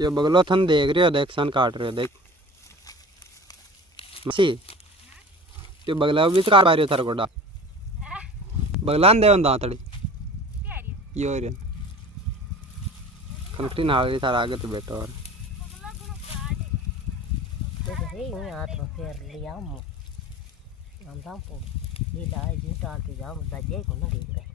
ये बगलो थन देख रहे हो, देख सन काट रहे हो, देख मसी ये बगला भी तो काट पा रही हो थार कोडा बगला दे दातड़ी यो रे कनकटी नाल थार आगे तो बैठो और हाथ में फेर लिया हम दाम पो ये डाल जी डाल के जाओ दजे को ना देख रहे